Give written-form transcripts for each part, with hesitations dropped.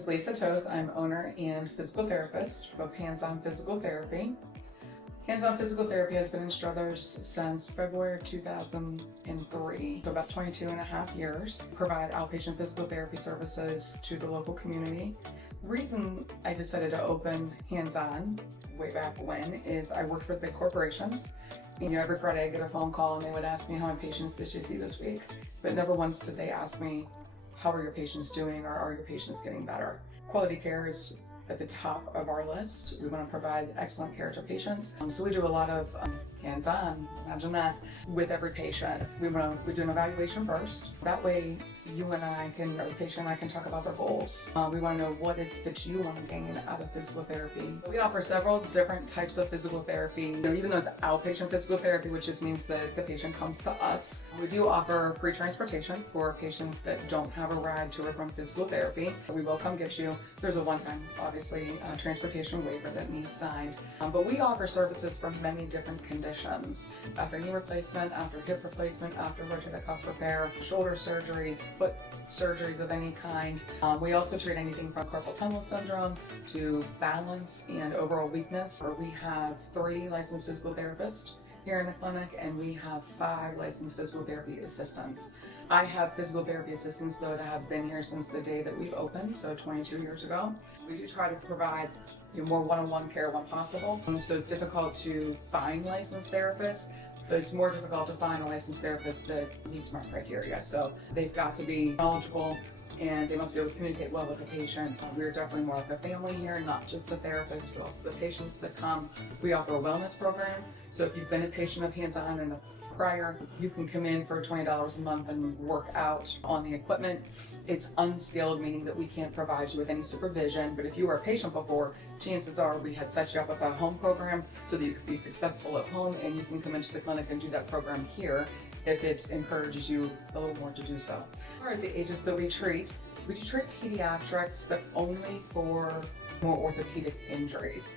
is Lisa Toth. I'm owner and physical therapist of Hands-On Physical Therapy. Hands-On Physical Therapy has been in Struthers since February of 2003, so about 22 and a half years. Provide outpatient physical therapy services to the local community. The reason I decided to open Hands-On way back when is I worked for big corporations. Every Friday I get a phone call and they would ask me, how many patients did you see this week? But never once did they ask me, how are your patients doing, or are your patients getting better? Quality care is at the top of our list. We want to provide excellent care to patients. So we do a lot of hands-on, imagine that, with every patient. We do an evaluation first. That way you and I can, or the patient and I can talk about their goals. We want to know what is it that you want to gain out of physical therapy. We offer several different types of physical therapy. Even though it's outpatient physical therapy, which just means that the patient comes to us. We do offer free transportation for patients that don't have a ride to or from physical therapy. We will come get you. There's a one-time, obviously, transportation waiver that needs signed. But we offer services for many different conditions. After knee replacement, after hip replacement, after rotator cuff repair, shoulder surgeries, foot surgeries of any kind. We also treat anything from carpal tunnel syndrome to balance and overall weakness. We have 3 licensed physical therapists here in the clinic, and we have 5 licensed physical therapy assistants. I have physical therapy assistants, though, that have been here since the day that we've opened, so 22 years ago. We do try to provide more one-on-one care when possible. So it's difficult to find licensed therapists, but it's more difficult to find a licensed therapist that meets my criteria. So they've got to be knowledgeable and they must be able to communicate well with the patient. We're definitely more like a family here, not just the therapist, but also the patients that come. We offer a wellness program. So if you've been a patient of Hands-On in the prior, you can come in for $20 a month and work out on the equipment. It's unskilled, meaning that we can't provide you with any supervision, but if you were a patient before, chances are we had set you up with a home program so that you could be successful at home, and you can come into the clinic and do that program here if it encourages you a little more to do so. As far as the ages that we treat pediatrics, but only for more orthopedic injuries.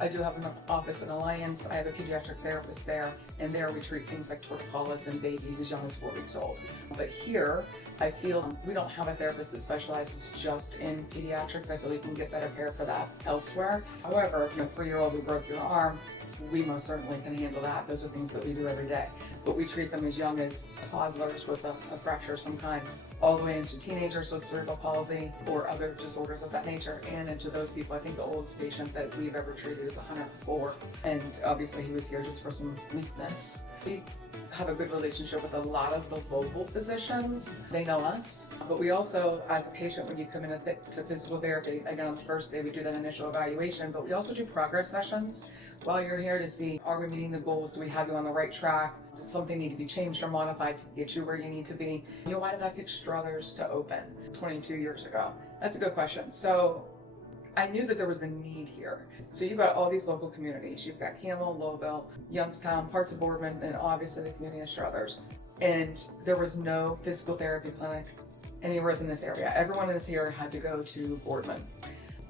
I do have an office in Alliance. I have a pediatric therapist there, and there we treat things like torticollis and babies as young as 4 weeks old. But here, I feel we don't have a therapist that specializes just in pediatrics. I feel you can get better care for that elsewhere. However, if you're a 3-year-old who broke your arm, we most certainly can handle that. Those are things that we do every day. But we treat them as young as toddlers with a fracture of some kind, all the way into teenagers with cerebral palsy or other disorders of that nature, and into those people. I think the oldest patient that we've ever treated is 104, and obviously he was here just for some weakness. We have a good relationship with a lot of the local physicians. They know us, but we also, as a patient, when you come in to physical therapy, again on the first day we do that initial evaluation, but we also do progress sessions while you're here to see, are we meeting the goals? Do we have you on the right track? Does something need to be changed or modified to get you where you need to be? Why did I pick Struthers to open 22 years ago? That's a good question. So I knew that there was a need here. So you've got all these local communities. You've got Campbell, Lowville, Youngstown, parts of Boardman, and obviously the community of Struthers. And there was no physical therapy clinic anywhere in this area. Everyone in this area had to go to Boardman.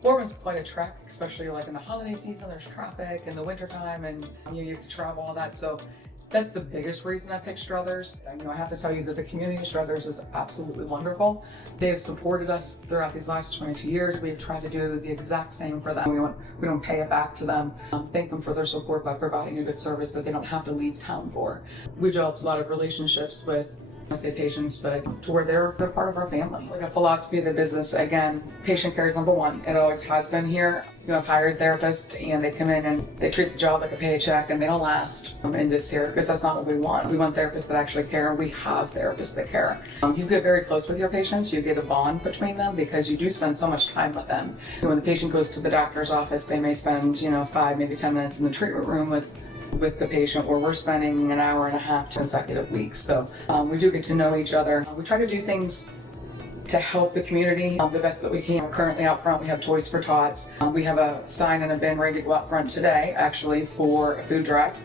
Boardman's quite a trek, especially like in the holiday season. There's traffic in the wintertime, and you have to travel, all that. So that's the biggest reason I picked Struthers. I have to tell you that the community of Struthers is absolutely wonderful. They've supported us throughout these last 22 years. We've tried to do the exact same for them. We don't pay it back to them. Thank them for their support by providing a good service that they don't have to leave town for. We've developed a lot of relationships with, I say patients, but to where they're part of our family. Like a philosophy of the business, again, patient care is number one. It always has been here. You have hired therapists and they come in and they treat the job like a paycheck and they don't last in this here, because that's not what we want. We want therapists that actually care, and we have therapists that care. You get very close with your patients. You get a bond between them because you do spend so much time with them. When the patient goes to the doctor's office, they may spend 5, maybe 10 minutes in the treatment room with the patient, where we're spending an hour and a half consecutive weeks. So we do get to know each other. We try to do things to help the community the best that we can. Currently out front we have Toys for Tots. We have a sign and a bin ready to go out front today, actually, for a food drive.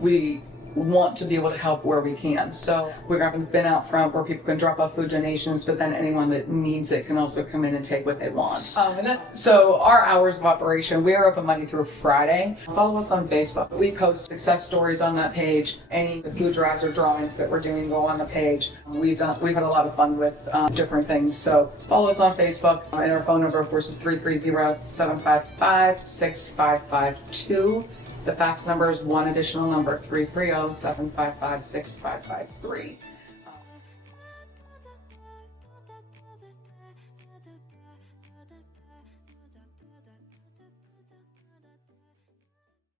We want to be able to help where we can. So we're going to have a bin out front where people can drop off food donations, but then anyone that needs it can also come in and take what they want. So our hours of operation, we are open Monday through Friday. Follow us on Facebook. We post success stories on that page. Any food drives or drawings that we're doing go on the page. We've had a lot of fun with different things. So follow us on Facebook, and our phone number, of course, is 330-755-6552. The fax number is one additional number, 330-755-6553.